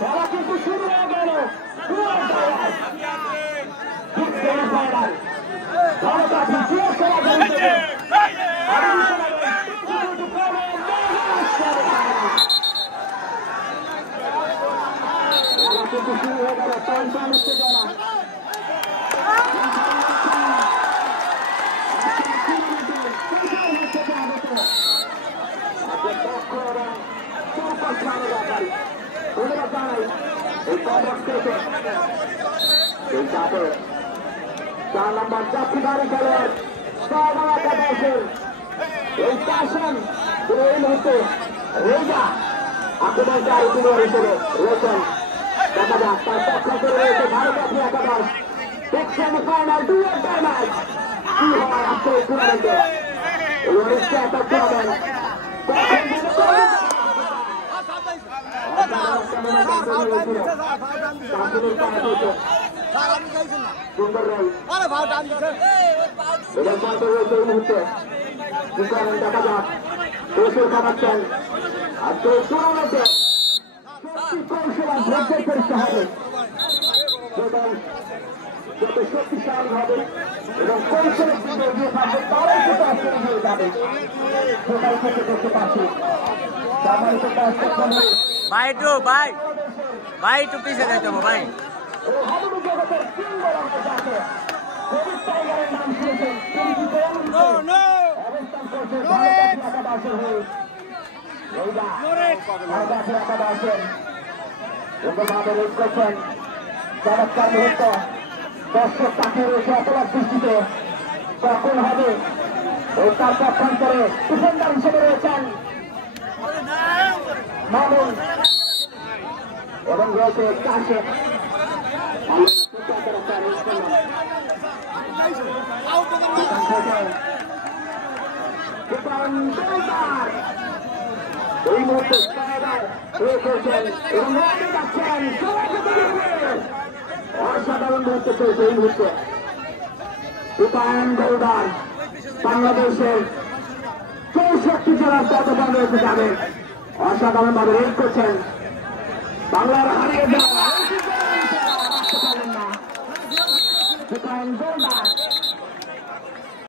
খেলা কিন্তু শুরু হয়ে গেল। কিন্তু শুরু হয়ে গেল পঞ্চান উত্তেজনা। চার নম্বর যাত্রীবাড়ি খেলোয়াড় এই শাসন এই মুহূর্তে রেজা আক্রমণকারী প্লেয়ার হিসেবে রয়েছেন। দেখা যাক তার পক্ষ করে রয়েছে ভারতীয় একাদশ। দেখছেন ফাইনাল 2-1 ম্যাচ কি হয় আজকে এই টুর্নামেন্টে। এই অনুষ্ঠিত একটা টুর্নামেন্ট সুন্দর এই মুহূর্তে দেখা যাক কৌশল খাটাচ্ছেন আজকে এই টুর্নামেন্টে পরীক্ষা হবে যত শক্তিশালী হবে এবং কৌশলের দিকে এগিয়ে থাকবে তারাই কিন্তু আজকে এগিয়ে যাবে। সেটাই থেকে দেখতে পাচ্ছি ভাই একটু পিছিয়ে যাইতে হবে ভাই। জগতের সিঙ্গল আমরা যাকে টাইগারের নাম শুনেছেন অবস্থান করছে একাদশের হয়ে একাদশের সুন্দরভাবে রেড করছেন। চমৎকার মুহূর্ত দর্শক তাকিয়ে রয়েছে অপরাধ দৃষ্টিতে কখন হবে। ওই তার পক্ষান্তরে ডিফেন্ডার হিসেবে রয়েছেন মামুন এবং রয়েছে কাশেম। এই মুহূর্তে অসাধারণ মুহূর্ত চলছে এই মুহূর্তে। রূপায়ণ গৌদার বাংলাদেশের 64 জেলার পদবান রয়েছে যাবেন অসাধারণ ভাবে রেড করছেন। বাংলার হারিয়ে যাওয়া রূপায়ণ গৌদার